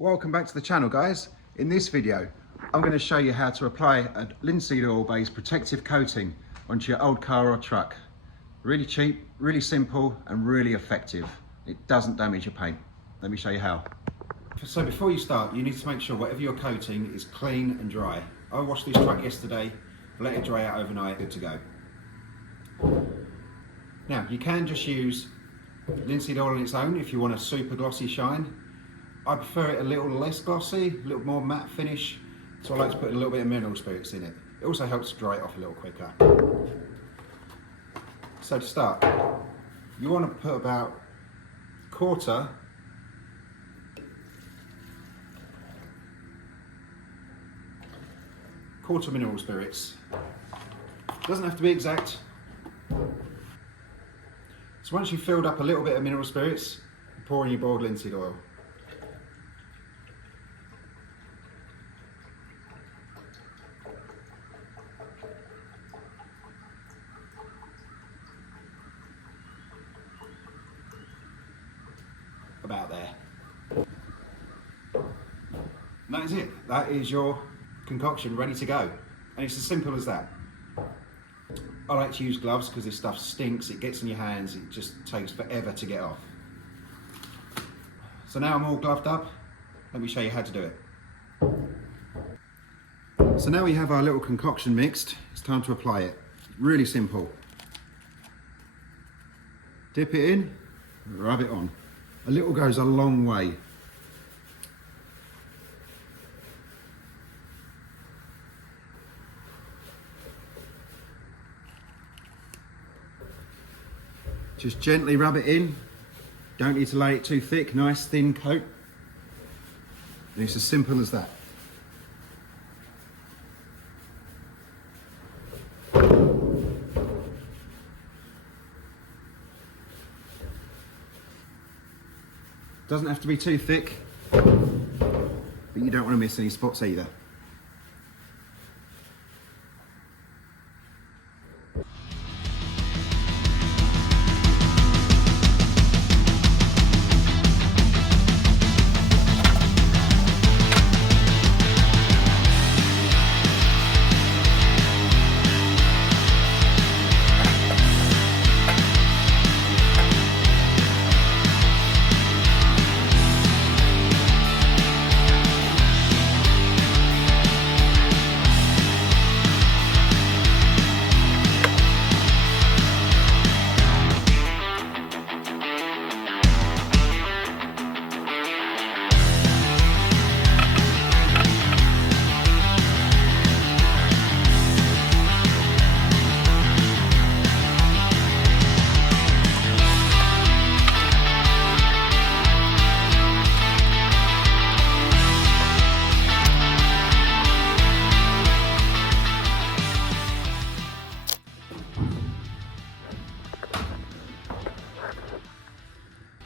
Welcome back to the channel, guys. In this video I'm going to show you how to apply a linseed oil based protective coating onto your old car or truck. Really cheap, really simple and really effective. It doesn't damage your paint. Let me show you how. So before you start, you need to make sure whatever you're coating is clean and dry. I washed this truck yesterday, let it dry out overnight, good to go. Now you can just use linseed oil on its own if you want a super glossy shine. I prefer it a little less glossy, a little more matte finish, so I like to put a little bit of mineral spirits in it. It also helps to dry it off a little quicker. So to start, you want to put about quarter mineral spirits. Doesn't have to be exact. So once you've filled up a little bit of mineral spirits, pour in your boiled linseed oil. About there. And that is it. That is your concoction ready to go. And it's as simple as that. I like to use gloves because this stuff stinks, it gets in your hands, it just takes forever to get off. So now I'm all gloved up, let me show you how to do it. So now we have our little concoction mixed, it's time to apply it. Really simple. Dip it in, rub it on. A little goes a long way. Just gently rub it in. Don't need to lay it too thick, nice thin coat. And it's as simple as that. Doesn't have to be too thick, but you don't want to miss any spots either.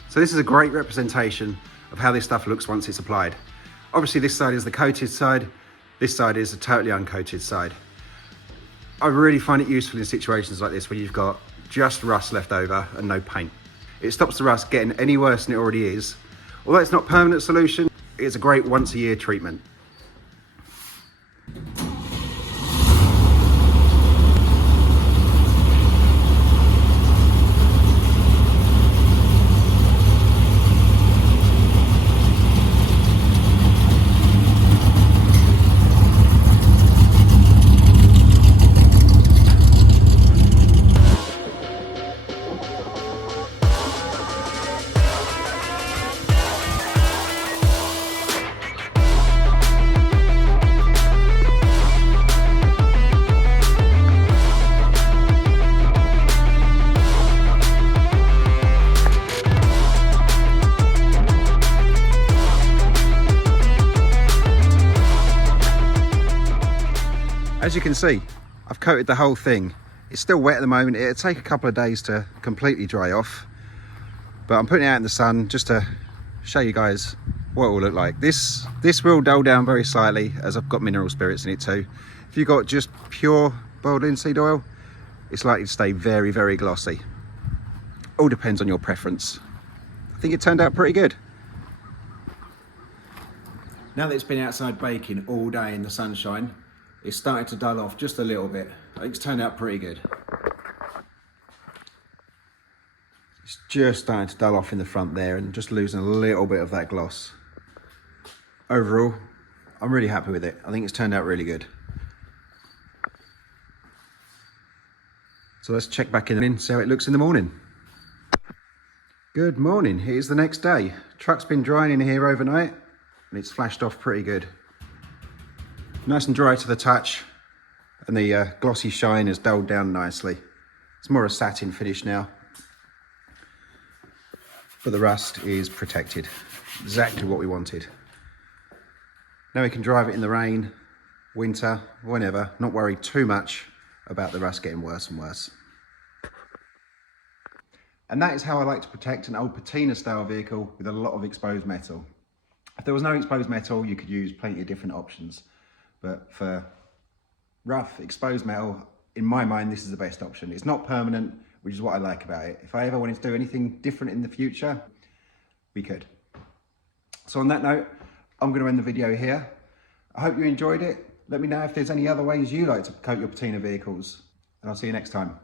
So this is a great representation of how this stuff looks once it's applied. Obviously this side is the coated side, this side is a totally uncoated side. I really find it useful in situations like this where you've got just rust left over and no paint. It stops the rust getting any worse than it already is. Although it's not a permanent solution, it's a great once a year treatment. As you can see, I've coated the whole thing. It's still wet at the moment. It'll take a couple of days to completely dry off, but I'm putting it out in the sun just to show you guys what it will look like. This will dull down very slightly as I've got mineral spirits in it too. If you've got just pure boiled linseed oil, it's likely to stay very, very glossy. All depends on your preference. I think it turned out pretty good. Now that it's been outside baking all day in the sunshine, it's started to dull off just a little bit. I think it's turned out pretty good. It's just starting to dull off in the front there and just losing a little bit of that gloss. Overall, I'm really happy with it. I think it's turned out really good. So let's check back in and see how it looks in the morning. Good morning, here's the next day. Truck's been drying in here overnight and it's flashed off pretty good. Nice and dry to the touch, and the glossy shine has dulled down nicely. It's more a satin finish now, but the rust is protected. Exactly what we wanted. Now we can drive it in the rain, winter, whenever, not worry too much about the rust getting worse and worse. And that is how I like to protect an old Patina style vehicle with a lot of exposed metal. If there was no exposed metal, you could use plenty of different options. But for rough exposed metal, in my mind, this is the best option. It's not permanent, which is what I like about it. If I ever wanted to do anything different in the future, we could. So on that note, I'm going to end the video here. I hope you enjoyed it. Let me know if there's any other ways you like to coat your Patina vehicles, and I'll see you next time.